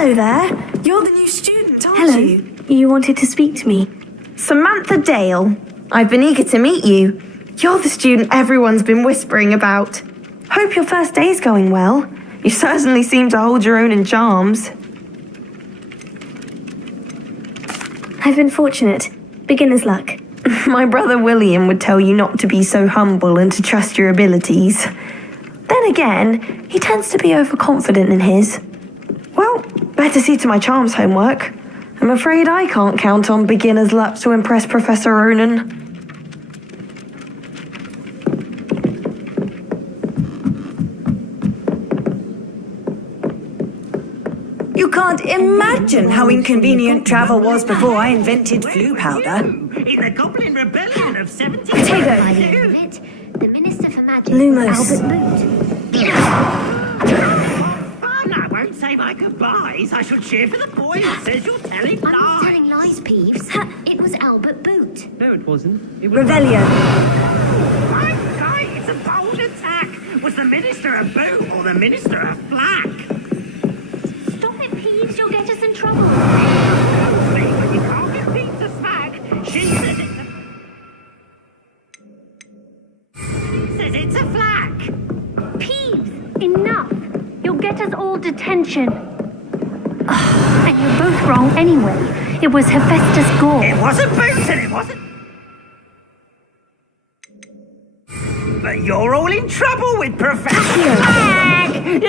Hello there. You're the new student, aren't Hello. you? You wanted to speak to me? Samantha Dale. I've been eager to meet you. You're the student everyone's been whispering about. Hope your first day's going well. You certainly seem to hold your own in charms. I've been fortunate. Beginner's luck. My brother William would tell you not to be so humble and to trust your abilities. Then again, he tends to be overconfident in his. Well, better see to my charms homework. I'm afraid I can't count on beginner's luck to impress Professor Ronan. You can't imagine how inconvenient travel was before I invented flu powder. In the Goblin Rebellion of 17... The Minister for Magic, Lumos. Albert Boot. Fun! I won't say my goodbyes. I shall cheer for the boy who says you're telling I'm not lies. telling lies, Peeves. It was Albert Boot. No, it wasn't. It was Revelio. Right, it's a bold attack. Was the Minister a boot or the Minister a flack? Stop it, Peeves. You'll get us in trouble. See, when you can't get Pete to smack, she says it's a flack. Peeves, enough. You'll get us all detention. And you're both wrong anyway. It was Hephaestus Gore. It wasn't Boots and it wasn't... But you're all in trouble with Professor Flag!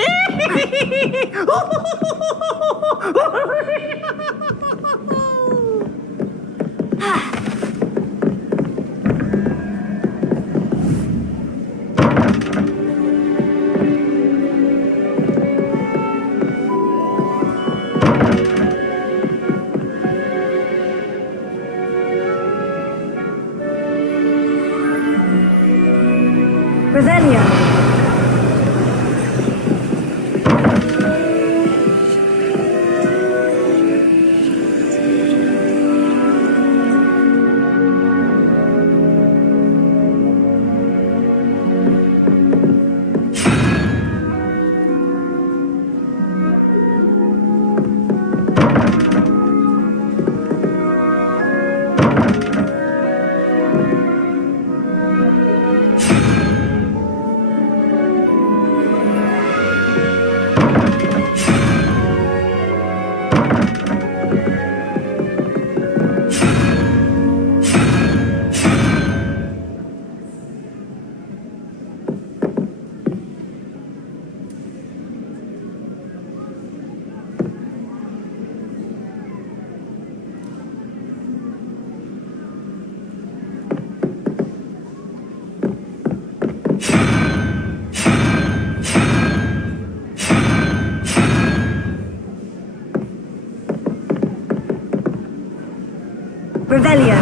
Revelio. Revelio.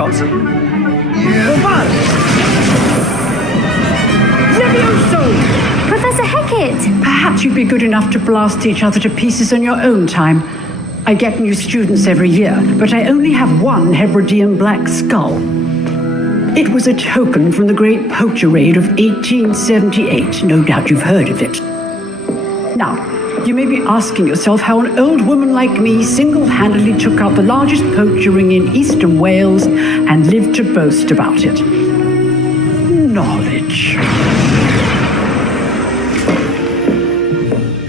shot. Levioso! Professor Hecat! Perhaps you'd be good enough to blast each other to pieces on your own time. I get new students every year, but I only have one Hebridean black skull. It was a token from the Great Poacher Raid of 1878. No doubt you've heard of it. Now, you may be asking yourself how an old woman like me single-handedly took out the largest poacher ring in eastern Wales and lived to boast about it. Knowledge.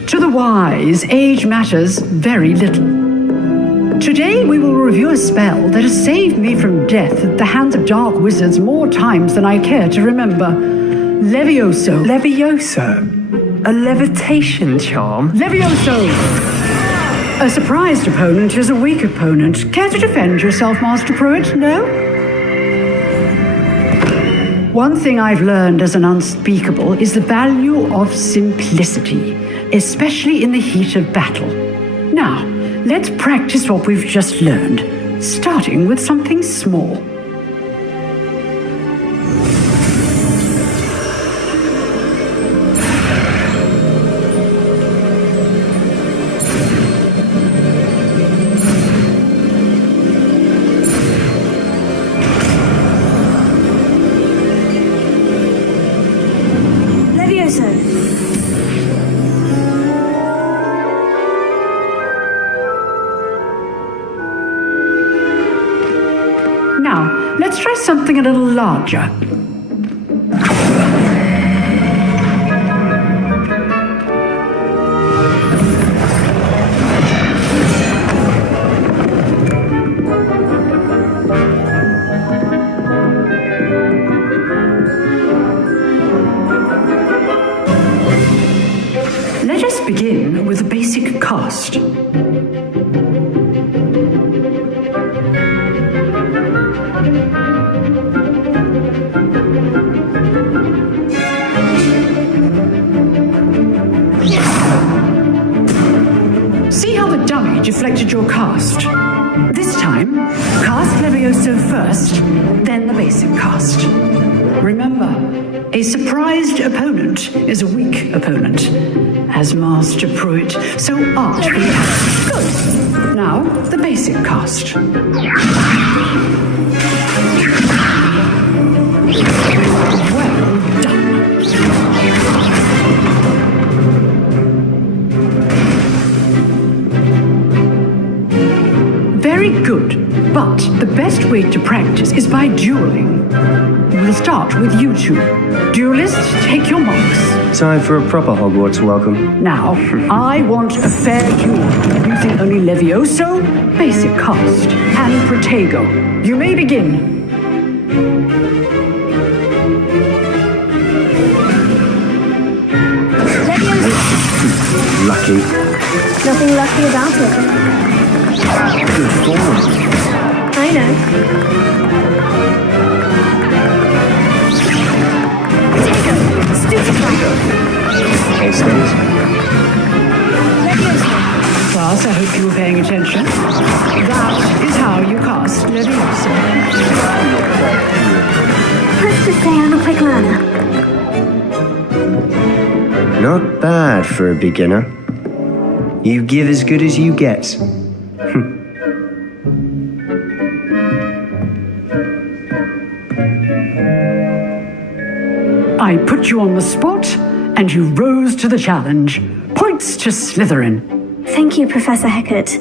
To the wise, age matters very little. Today we will review a spell that has saved me from death at the hands of dark wizards more times than I care to remember. Levioso. Levioso? A levitation charm? Levioso! A surprised opponent is a weak opponent. Care to defend yourself, Master Pruitt? No? One thing I've learned as an unspeakable is the value of simplicity, especially in the heat of battle. Now, let's practice what we've just learned, starting with something small. Now, let's try something a little larger. Let us begin with a basic cast. See how the dummy deflected your cast? This time, cast Levioso first, then the basic cast. Remember, a surprised opponent is a weak opponent. As Master Pruitt, so art we have. Good. Now, the basic cast. Well done. Very good, but the best way to practice is by dueling. We'll start with you two. Duelists, take your marks. Time for a proper Hogwarts welcome. Now, I want a fair duel using only Levioso, basic cast, and Protego. You may begin. Lucky. Nothing lucky about it. Good form. I know. Protego! Stupefy! Hastings. Levioso! Class, I hope you were paying attention. That is how you cast Levioso. Let's just say I'm a quick learner. Not bad for a beginner. You give as good as you get. I put you on the spot, and you rose to the challenge. Points to Slytherin. Thank you, Professor Hecat.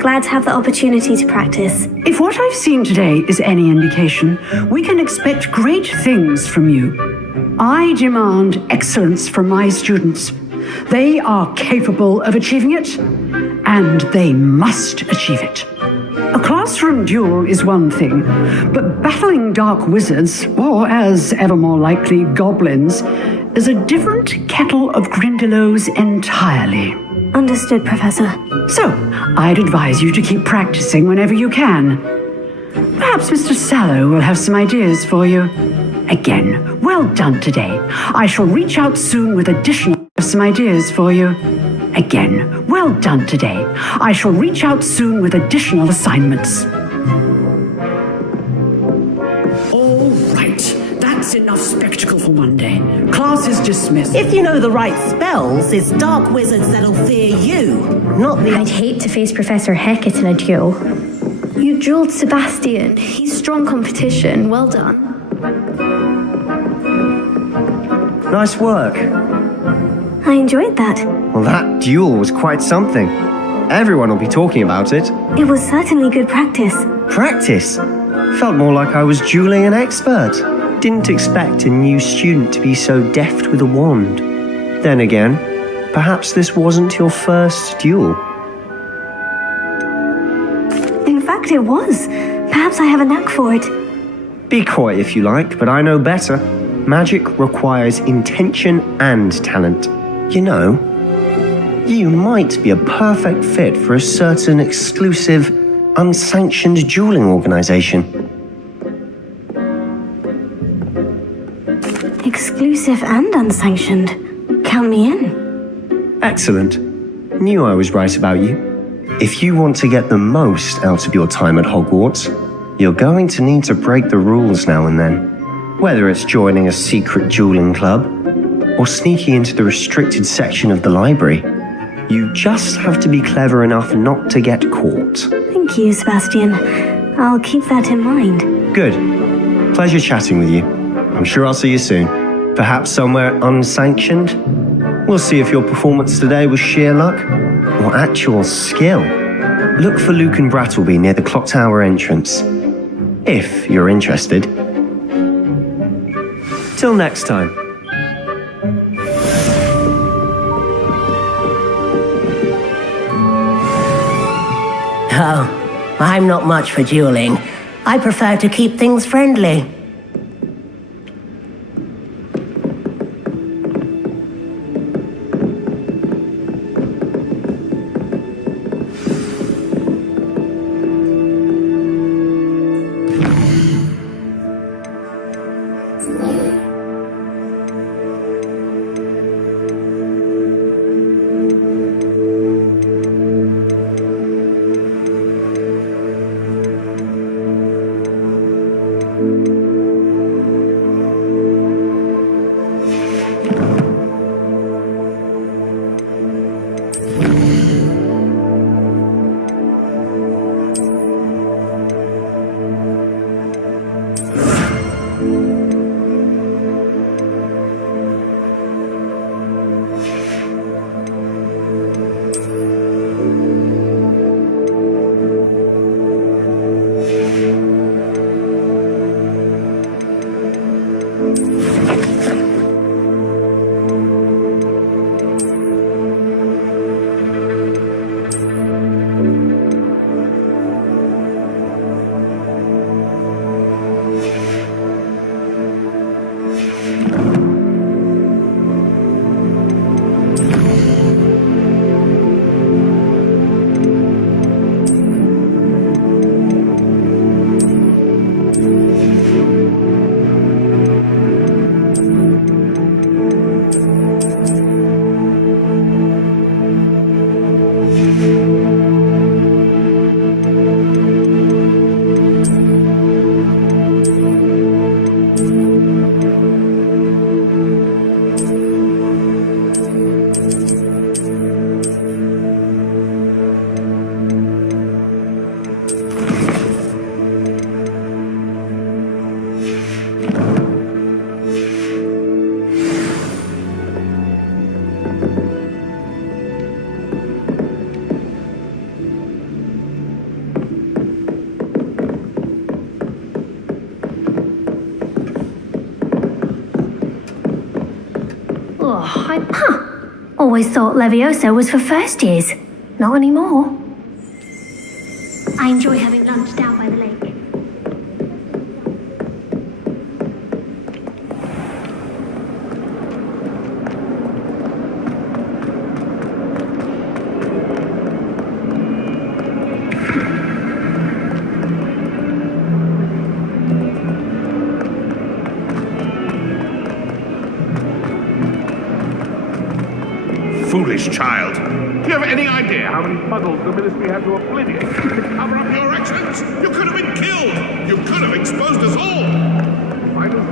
Glad to have the opportunity to practice. If what I've seen today is any indication, we can expect great things from you. I demand excellence from my students. They are capable of achieving it, and they must achieve it. A classroom duel is one thing, but battling dark wizards, or as ever more likely, goblins, is a different kettle of Grindylows entirely. Understood, Professor. So, I'd advise you to keep practicing whenever you can. Perhaps Mr. Sallow will have some ideas for you. Again, well done today. I shall reach out soon with some ideas for you. Again, well done today. I shall reach out soon with additional assignments. All right. That's enough spectacle for one day. Class is dismissed. If you know the right spells, it's dark wizards that'll fear you, not the... I'd hate to face Professor Hecat in a duel. You drilled Sebastian. He's strong competition. Well done. Nice work. I enjoyed that. Well, that duel was quite something. Everyone will be talking about it. It was certainly good practice. Practice? Felt more like I was dueling an expert. Didn't expect a new student to be so deft with a wand. Then again, perhaps this wasn't your first duel. In fact, it was. Perhaps I have a knack for it. Be coy if you like, but I know better. Magic requires intention and talent. You know, you might be a perfect fit for a certain exclusive, unsanctioned dueling organization. Exclusive and unsanctioned. Count me in. Excellent. Knew I was right about you. If you want to get the most out of your time at Hogwarts, you're going to need to break the rules now and then. Whether it's joining a secret dueling club, or sneaking into the restricted section of the library, you just have to be clever enough not to get caught. Thank you, Sebastian. I'll keep that in mind. Good. Pleasure chatting with you. I'm sure I'll see you soon. Perhaps somewhere unsanctioned? We'll see if your performance today was sheer luck or actual skill. Look for Luke and Brattleby near the clock tower entrance, if you're interested. Till next time. Oh, I'm not much for dueling. I prefer to keep things friendly. Always thought Levioso was for first years. Not anymore. I enjoy having lunch down by the lake. Foolish child. Do you have any idea how many puzzles the Ministry had to obliviate to cover up your actions? You could have been killed! You could have exposed us all!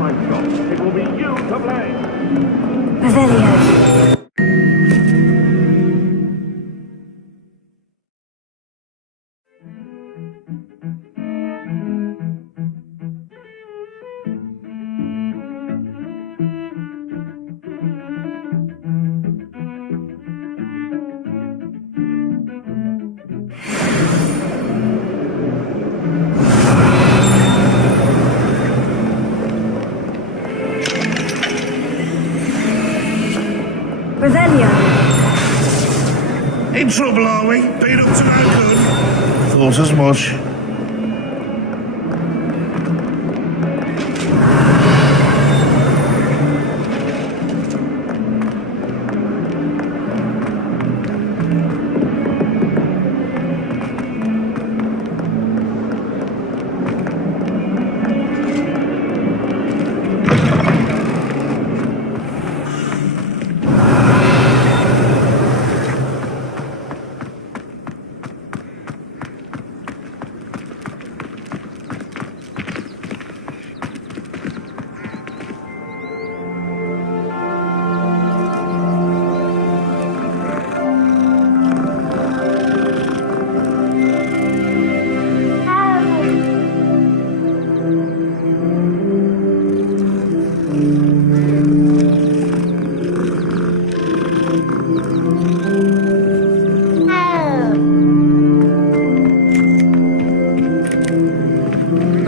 time stops, it will be you to blame. Revelio. Revelio. In trouble, are we? Been up to no good? Thought as much.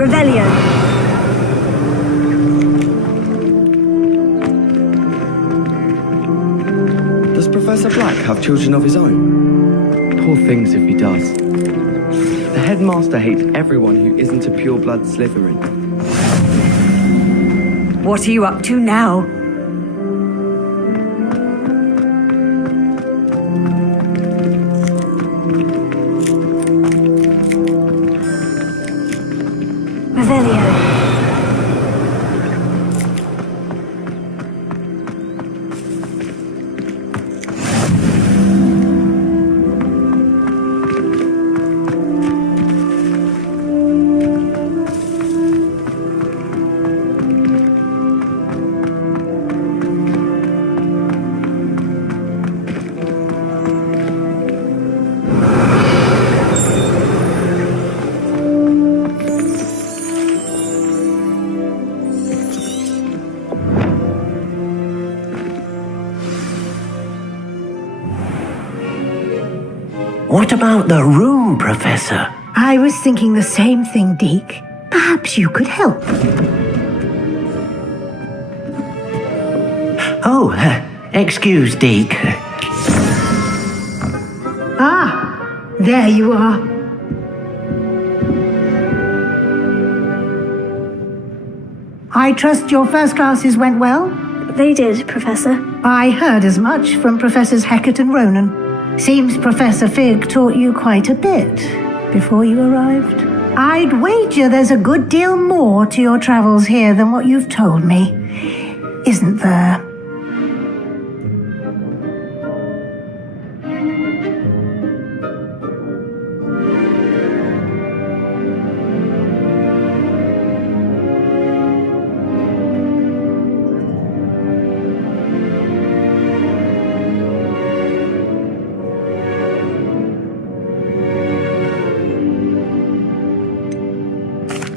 Revelio. Does Professor Black have children of his own? Poor things if he does. The headmaster hates everyone who isn't a pure-blood Slytherin. What are you up to now? Revelio. What about the room, Professor? I was thinking the same thing, Deke. Perhaps you could help. Oh, excuse, Deke. Ah, there you are. I trust your first classes went well? They did, Professor. I heard as much from Professors Hecat and Ronan. Seems Professor Fig taught you quite a bit before you arrived. I'd wager there's a good deal more to your travels here than what you've told me, isn't there?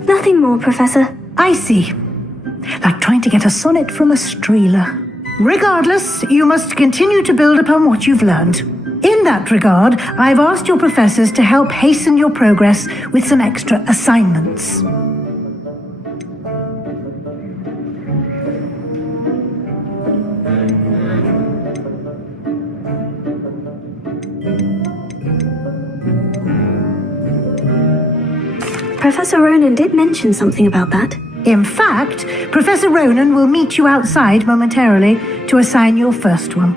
Nothing more, Professor. I see. Like trying to get a sonnet from a streeler. Regardless, you must continue to build upon what you've learned. In that regard, I've asked your professors to help hasten your progress with some extra assignments. Professor Ronan did mention something about that. In fact, Professor Ronan will meet you outside momentarily to assign your first one.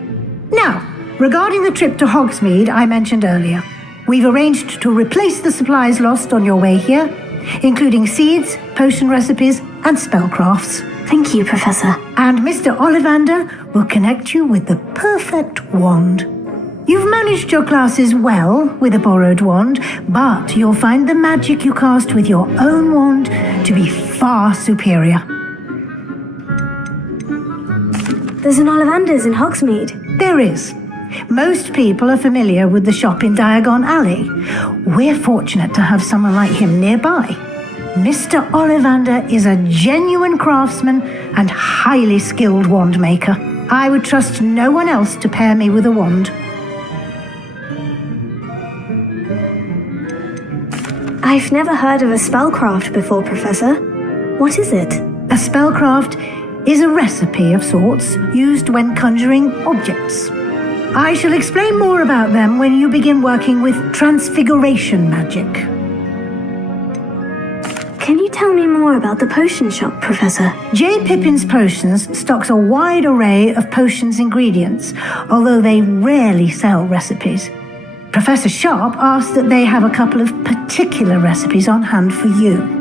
Now, regarding the trip to Hogsmeade I mentioned earlier, we've arranged to replace the supplies lost on your way here, including seeds, potion recipes, and spellcrafts. Thank you, Professor. And Mr. Ollivander will connect you with the perfect wand. You've managed your classes well with a borrowed wand, but you'll find the magic you cast with your own wand to be far superior. There's an Ollivander's in Hogsmeade. There is. Most people are familiar with the shop in Diagon Alley. We're fortunate to have someone like him nearby. Mr. Ollivander is a genuine craftsman and highly skilled wand maker. I would trust no one else to pair me with a wand. I've never heard of a spellcraft before, Professor. What is it? A spellcraft is a recipe of sorts used when conjuring objects. I shall explain more about them when you begin working with transfiguration magic. Can you tell me more about the potion shop, Professor? J. Pippin's Potions stocks a wide array of potions ingredients, although they rarely sell recipes. Professor Sharp asked that they have a couple of particular recipes on hand for you.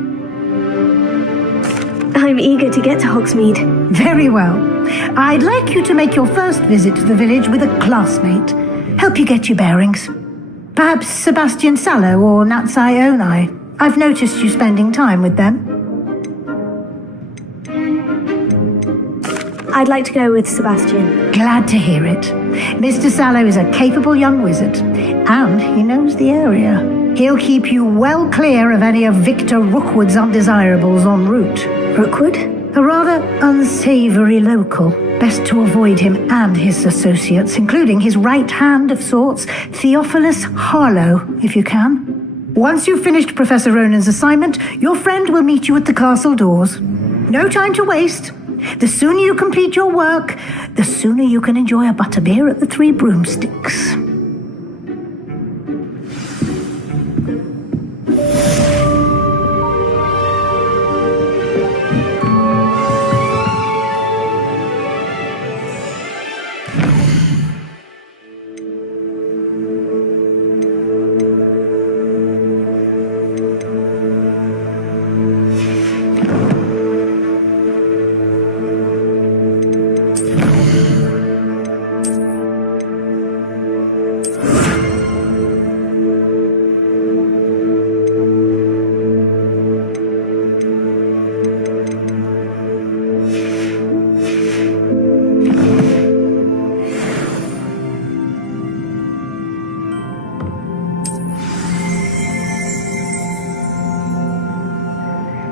I'm eager to get to Hogsmeade. Very well. I'd like you to make your first visit to the village with a classmate. Help you get your bearings. Perhaps Sebastian Sallow or Natsai Onai. I've noticed you spending time with them. I'd like to go with Sebastian. Glad to hear it. Mr. Sallow is a capable young wizard, and he knows the area. He'll keep you well clear of any of Victor Rookwood's undesirables en route. Rookwood? A rather unsavory local. Best to avoid him and his associates, including his right hand of sorts, Theophilus Harlow, if you can. Once you've finished Professor Ronan's assignment, your friend will meet you at the castle doors. No time to waste. The sooner you complete your work, the sooner you can enjoy a butterbeer at the Three Broomsticks.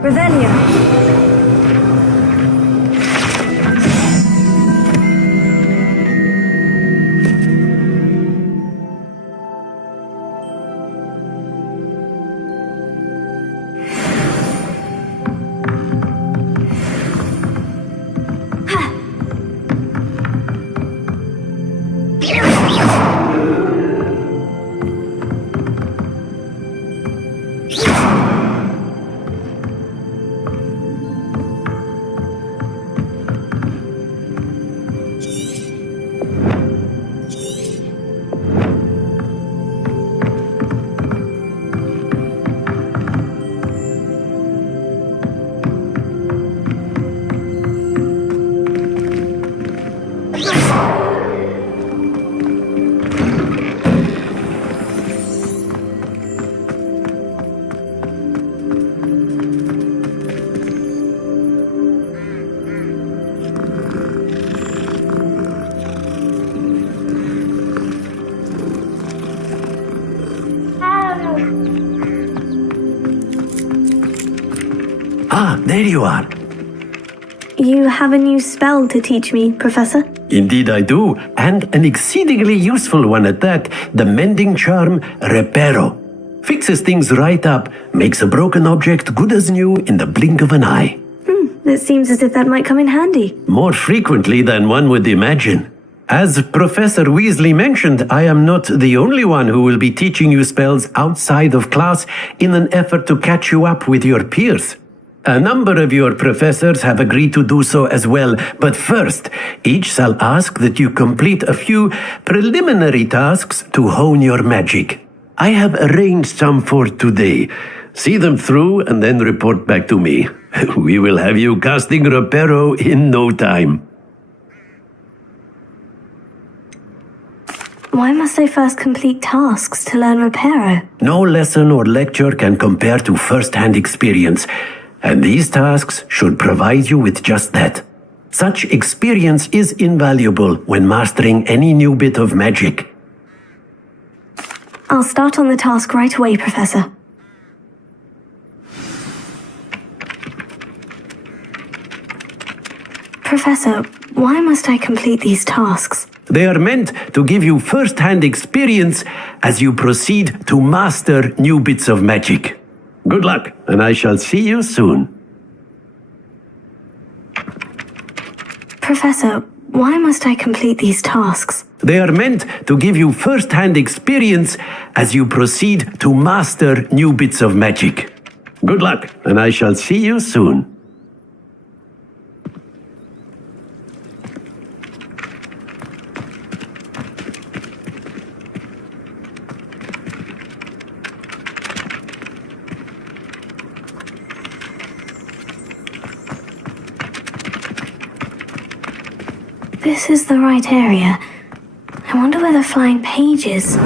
Revelio. Ah, there you are. You have a new spell to teach me, Professor? Indeed I do, and an exceedingly useful one at that. The mending charm, Reparo. Fixes things right up, makes a broken object good as new in the blink of an eye. It seems as if that might come in handy. More frequently than one would imagine. As Professor Weasley mentioned, I am not the only one who will be teaching you spells outside of class in an effort to catch you up with your peers. A number of your professors have agreed to do so as well, but first, each shall ask that you complete a few preliminary tasks to hone your magic. I have arranged some for today. See them through and then report back to me. We will have you casting Reparo in no time. Why must I first complete tasks to learn Reparo? No lesson or lecture can compare to first-hand experience, and these tasks should provide you with just that. Such experience is invaluable when mastering any new bit of magic. I'll start on the task right away, Professor. Professor, why must I complete these tasks? They are meant to give you first-hand experience as you proceed to master new bits of magic. Good luck, and I shall see you soon. Professor, why must I complete these tasks? They are meant to give you first-hand experience as you proceed to master new bits of magic. Good luck, and I shall see you soon. This is the right area. I wonder where the flying page is.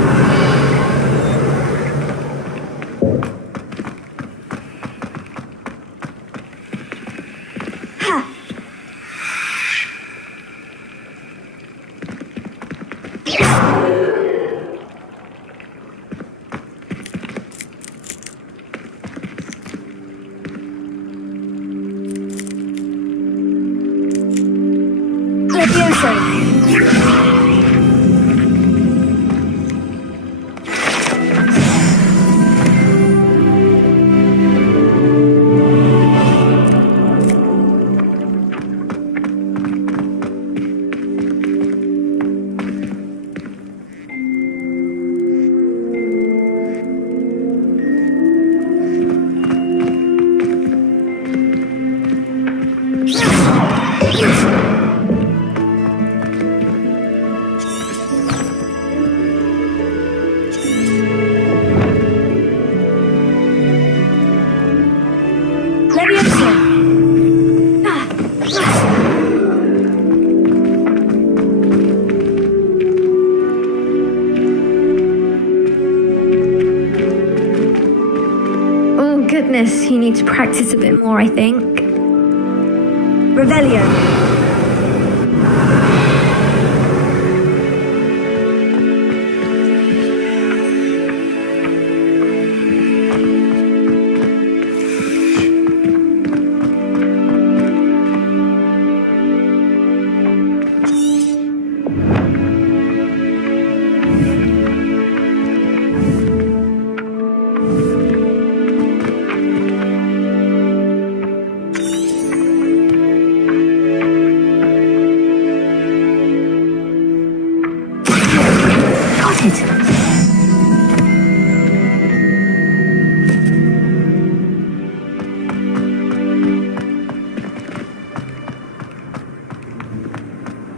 He needs to practice a bit more, I think. Revelio.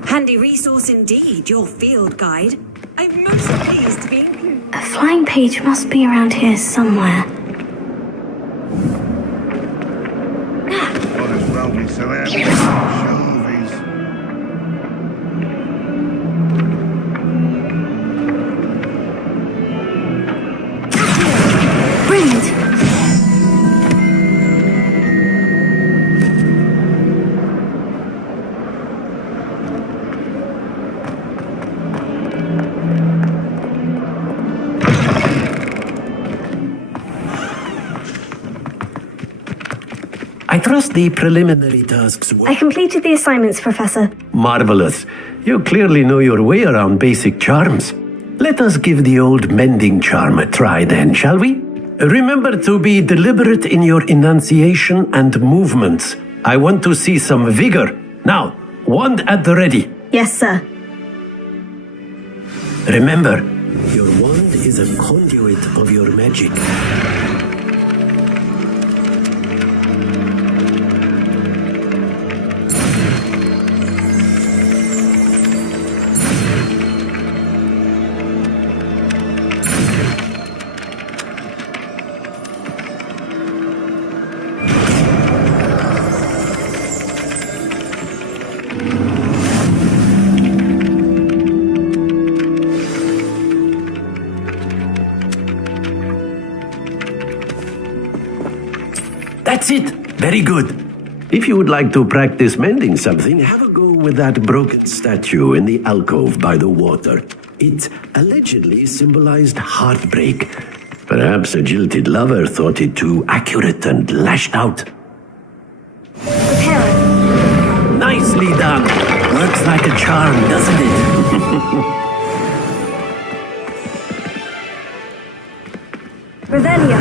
Handy resource indeed, your field guide. I'm most pleased to be included. A flying page must be around here somewhere. What is wrong with celebrities? Brilliant! I trust the preliminary tasks were... I completed the assignments, Professor. Marvelous. You clearly know your way around basic charms. Let us give the old mending charm a try then, shall we? Remember to be deliberate in your enunciation and movements. I want to see some vigor. Now, wand at the ready. Yes, sir. Remember, your wand is a conduit of your magic. That's it. Very good. If you would like to practice mending something, have a go with that broken statue in the alcove by the water. It allegedly symbolized heartbreak. Perhaps a jilted lover thought it too accurate and lashed out. Nicely done. Works like a charm, doesn't it? Revelio.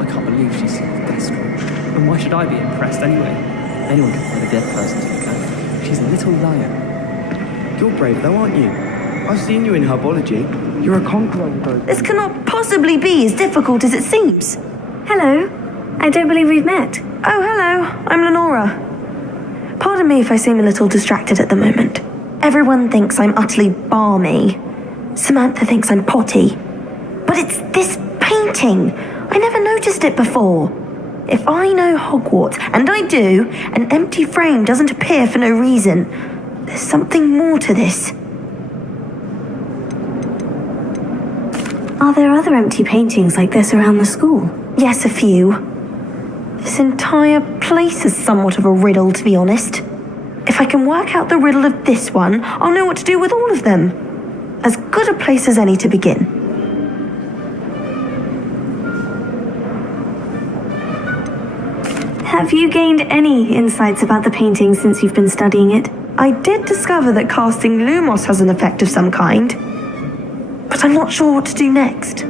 I can't believe she's Destro. And why should I be impressed anyway? Anyone can find a dead person to look at. She's a little liar. You're brave though, aren't you? I've seen you in herbology. You're a conqueror. This cannot possibly be as difficult as it seems. Hello. I don't believe we've met. Oh, hello. I'm Lenora. Pardon me if I seem a little distracted at the moment. Everyone thinks I'm utterly balmy. Samantha thinks I'm potty. But it's this painting. I never noticed it before. If I know Hogwarts, and I do, an empty frame doesn't appear for no reason. There's something more to this. Are there other empty paintings like this around the school? Yes, a few. This entire place is somewhat of a riddle, to be honest. If I can work out the riddle of this one, I'll know what to do with all of them. As good a place as any to begin. Have you gained any insights about the painting since you've been studying it? I did discover that casting Lumos has an effect of some kind, but I'm not sure what to do next.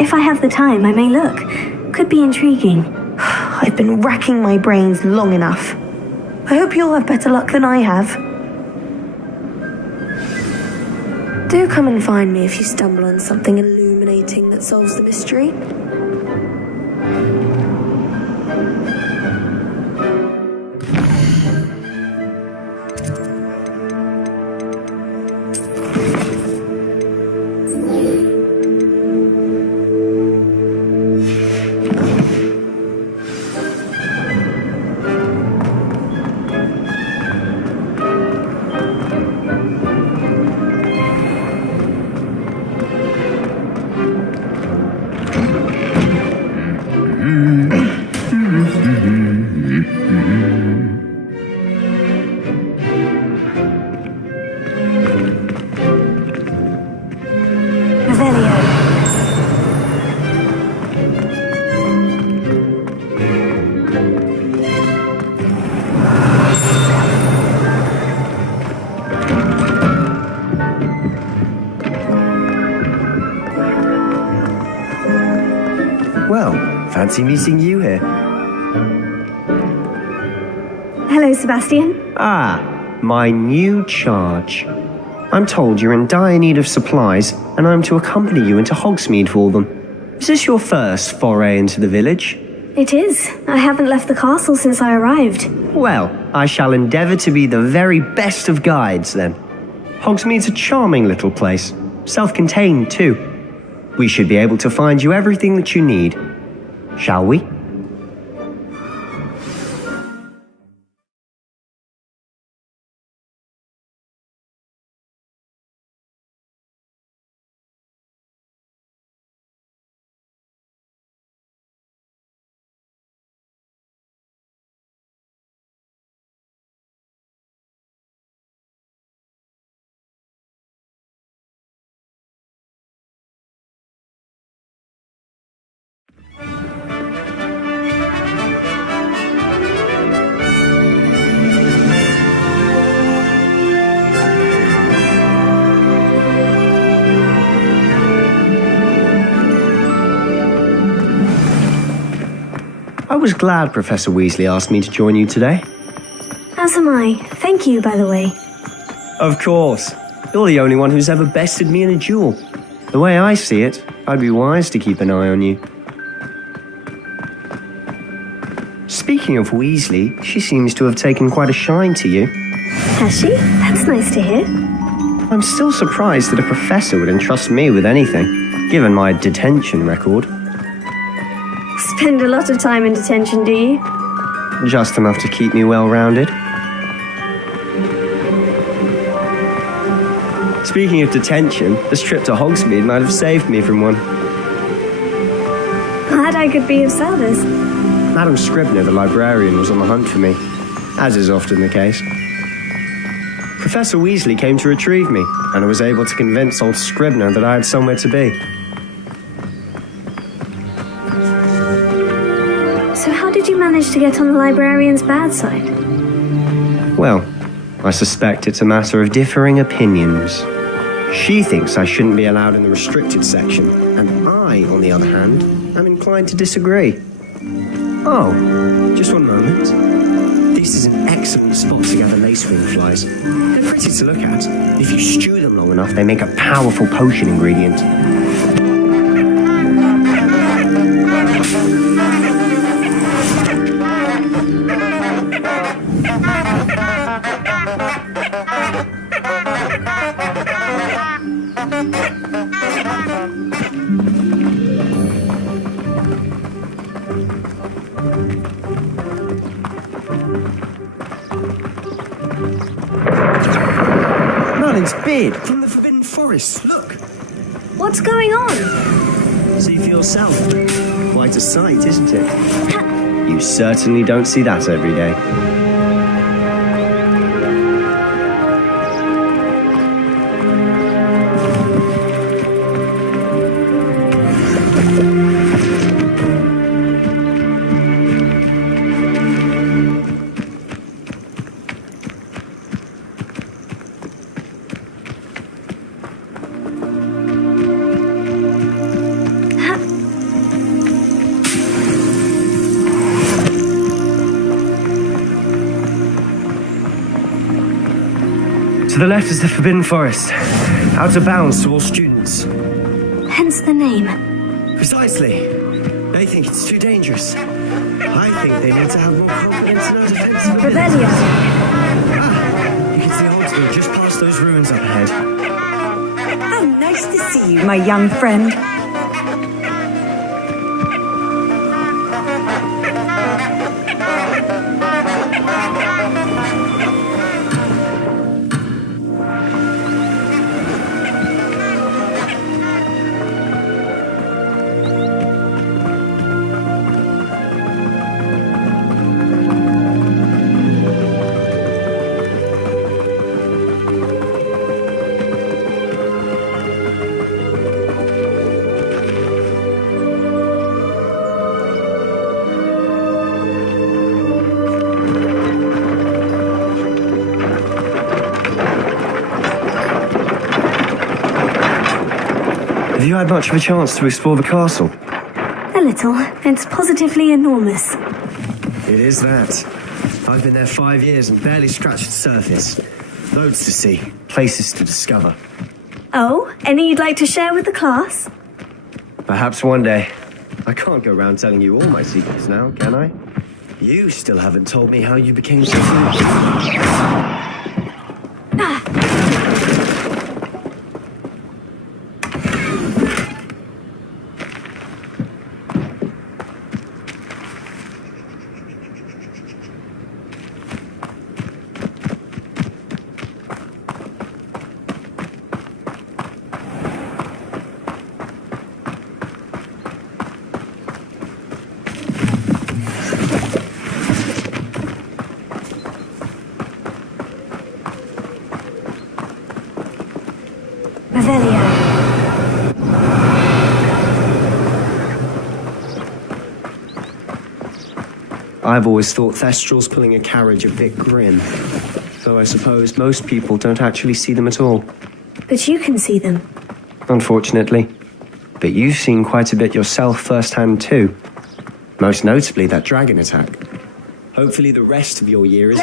If I have the time, I may look. Could be intriguing. I've been racking my brains long enough. I hope you'll have better luck than I have. Do come and find me if you stumble on something illuminating that solves the mystery. Well, fancy meeting you here. Hello, Sebastian. Ah, my new charge. I'm told you're in dire need of supplies, and I'm to accompany you into Hogsmeade for them. Is this your first foray into the village? It is. I haven't left the castle since I arrived. Well, I shall endeavour to be the very best of guides, then. Hogsmeade's a charming little place, self-contained too. We should be able to find you everything that you need. Shall we? I was glad Professor Weasley asked me to join you today. As am I. Thank you, by the way. Of course. You're the only one who's ever bested me in a duel. The way I see it, I'd be wise to keep an eye on you. Speaking of Weasley, she seems to have taken quite a shine to you. Has she? That's nice to hear. I'm still surprised that a professor would entrust me with anything, given my detention record. Spend a lot of time in detention, do you? Just enough to keep me well-rounded. Speaking of detention, this trip to Hogsmeade might have saved me from one. Glad I could be of service. Madam Scribner, the librarian, was on the hunt for me, as is often the case. Professor Weasley came to retrieve me, and I was able to convince old Scribner that I had somewhere to be. So how did you manage to get on the librarian's bad side? Well, I suspect it's a matter of differing opinions. She thinks I shouldn't be allowed in the restricted section, and I, on the other hand, am inclined to disagree. Oh, just one moment. This is an excellent spot to gather lacewing flies. They're pretty to look at. If you stew them long enough, they make a powerful potion ingredient. Merlin's beard from the Forbidden Forest. Look. What's going on? See for yourself. Quite a sight, isn't it? You certainly don't see that every day. To the left is the Forbidden Forest, out of bounds to all students. Hence the name. Precisely. They think it's too dangerous. I think they need to have more confidence in our defensive abilities. Rebellion. You can see Hogsmeade just past those ruins up ahead. How nice to see you, my young friend. Have you had much of a chance to explore the castle? A a little. It's positively enormous. It is that. I've been there 5 years and barely scratched the surface. Loads to see, places to discover. Oh, any you'd like to share with the class? Perhaps one day. I can't go around telling you all my secrets now, can I? You still haven't told me how you became so foolish. I've always thought Thestral's pulling a carriage a bit grim, though I suppose most people don't actually see them at all. But you can see them. Unfortunately. But you've seen quite a bit yourself firsthand too. Most notably that dragon attack. Hopefully the rest of your year is...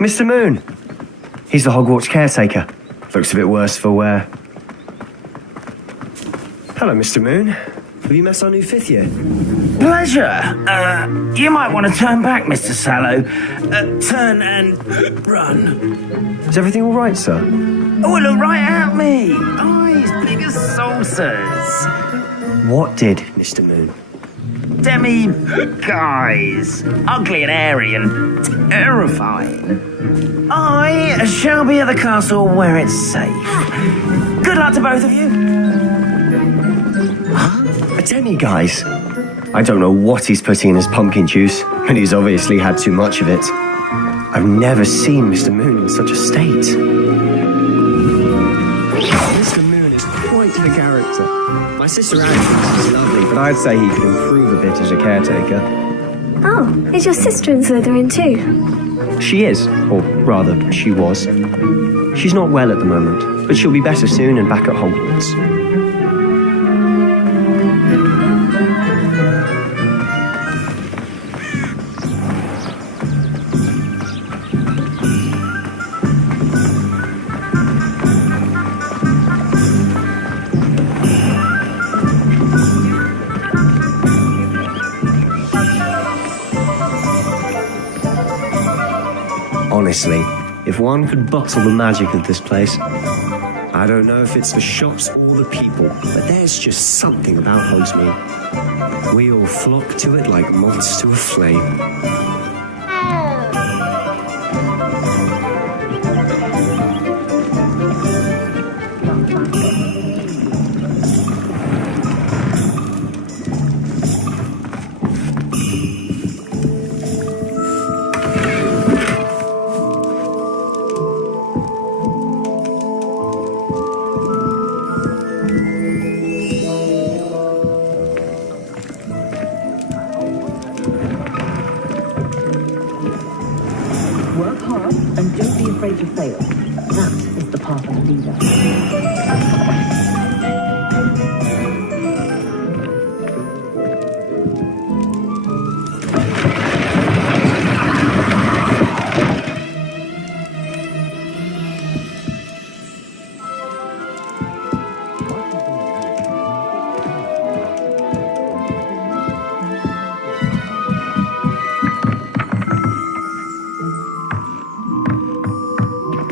Mr. Moon! He's the Hogwarts caretaker. Looks a bit worse for wear. Hello, Mr. Moon. Have you met our new 5th year? Pleasure. You might want to turn back, Mr. Sallow. Turn and run. Is everything all right, sir? Oh, look right at me. Eyes big as saucers. What did, Mr. Moon? Guys, ugly and hairy and terrifying. I shall be at the castle where it's safe. Good luck to both of you. A demi-guise? I don't know what he's putting in his pumpkin juice, but he's obviously had too much of it. I've never seen Mr. Moon in such a state. Mr. Moon is quite the character. My sister Anne thinks he's lovely, but I'd say he could improve a bit as a caretaker. Oh, is your sister in Slytherin too? She is, or rather, she was. She's not well at the moment, but she'll be better soon and back at Hogwarts. Honestly, if one could bottle the magic of this place, I don't know if it's the shops or the people, but there's just something about Hogsmeade. We all flock to it like moths to a flame. Work hard and don't be afraid to fail. That is the path of a leader.